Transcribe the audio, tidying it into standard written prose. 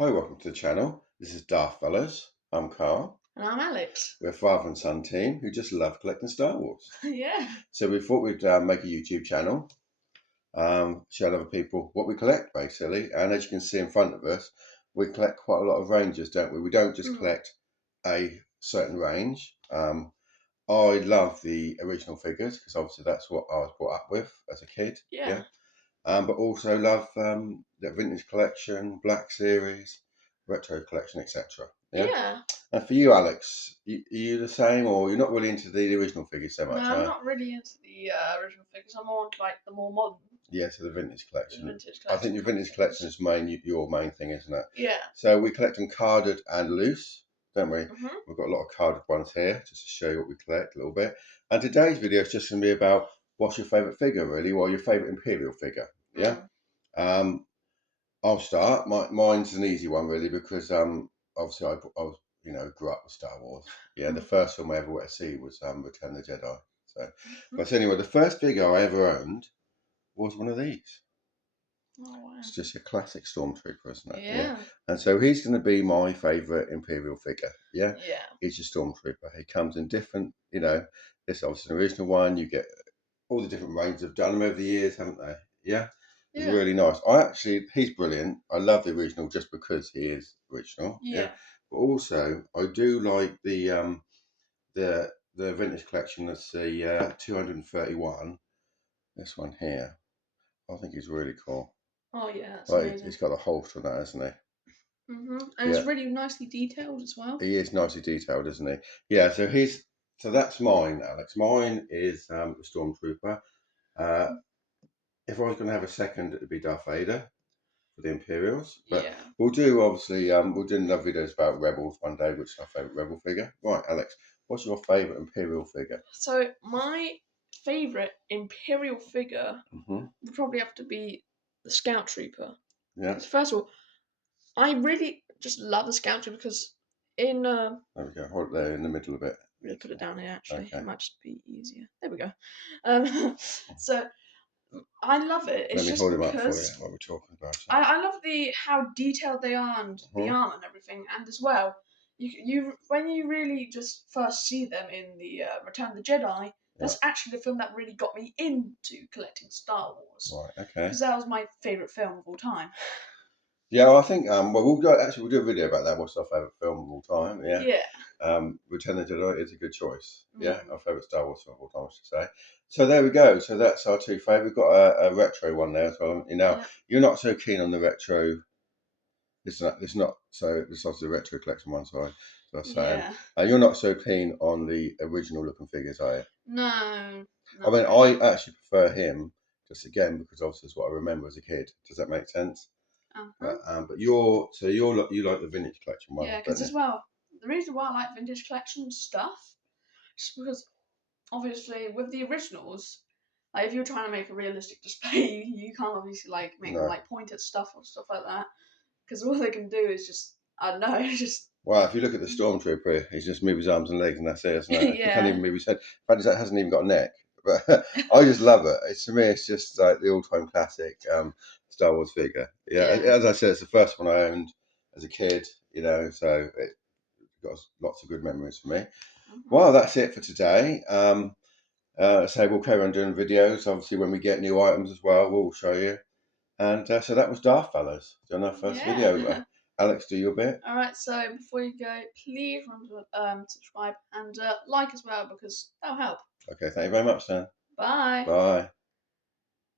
Hi, welcome to the channel. This is Darth Fellas. I'm Carl. And I'm Alex. We're a father and son team who just love collecting Star Wars. Yeah. So we thought we'd make a YouTube channel, show other people what we collect basically. And as you can see in front of us, we collect quite a lot of ranges, don't we? We don't just collect a certain range. I love the original figures because obviously that's what I was brought up with as a kid. Yeah. But also love the vintage collection, Black Series, retro collection, etc. Yeah. And for you, Alex, are you the same, or you're not really into the original figures so No, much? I'm not really into the original figures. I'm more into like the more modern, Yeah, so the vintage collection. vintage I think collection. your vintage collection is your main thing, isn't it? Yeah. So we collect them carded and loose, don't we? Mhm. We've got a lot of carded ones here, just to show you what we collect a little bit. And today's video is just going to be about what's your favourite figure, really, or your favourite Imperial figure. Yeah. I'll start. Mine's an easy one, really, because obviously I was, grew up with Star Wars. Yeah, the first film I ever went to see was Return of the Jedi. So, but anyway, the first figure I ever owned was one of these. Oh wow. It's just a classic stormtrooper, isn't it? Yeah. And so he's going to be my favourite Imperial figure. Yeah. Yeah. He's a stormtrooper. He comes in different, this obviously an original one. You get all the different ranges have done them over the years, haven't they? Yeah. It's really nice. He's brilliant. I love the original just because he is original. Yeah. But also, I do like the vintage collection. That's the 231. This one here. I think he's really cool. Oh yeah, that's Like amazing. he's got a holster on that, hasn't he? And it's really nicely detailed as well. He is nicely detailed, isn't he? Yeah. So that's mine, Alex. Mine is the Stormtrooper. Uh, if I was going to have a second, it'd be Darth Vader for the Imperials. But Yeah. we'll do obviously we'll do another videos about Rebels one day, which is our favourite Rebel figure. Right, Alex, what's your favourite Imperial figure? So my favorite Imperial figure would probably have to be the Scout Trooper. Yeah. Because first of all, I really just love the Scout Trooper because in There we go. Hold it there in the middle of it. really put it down here actually. Okay. It might just be easier. There we go. So I love it. It's Let me just hold him up for you because while we're talking about it. I love the how detailed they are and the armor and everything, and as well, you when you really just first see them in the Return of the Jedi, that's actually the film that really got me into collecting Star Wars. Right. Okay. Because that was my favorite film of all time. Yeah, well, I think well we'll do a video about that. What's our favourite film of all time? Yeah. Yeah. Return of the Jedi is a good choice. Yeah, our favourite Star Wars film of all time, I should say. So there we go. So that's our two favourite. We've got a retro one there as well. You're not so keen on the retro. It's not. So this is obviously the retro collection one. Sorry, as I was saying. Yeah. You're not so keen on the original looking figures, are you? No. I mean, I actually prefer him just again because obviously it's what I remember as a kid. Does that make sense? But you like the vintage collection one, Yeah, don't because you? as well, the reason why I like vintage collection stuff is because obviously with the originals, like if you're trying to make a realistic display, you can't obviously like make them like point at stuff or stuff like that, because all they can do is just I don't know, just. Well, if you look at the stormtrooper, he just moves his arms and legs, and that's it, isn't it? He can't Yeah. even move his head. In fact, he hasn't even got a neck. But I just love it. To me, it's just like the all-time classic Star Wars figure. Yeah, as I said, it's the first one I owned as a kid. So it got lots of good memories for me. Well, that's it for today. So we'll carry on doing videos. Obviously, when we get new items as well, we'll show you. And so that was Darth Fellas doing our first video. Alex, do your bit. Alright, so before you go, please remember to subscribe and like as well because that'll help. Okay, thank you very much, then. Bye. Bye.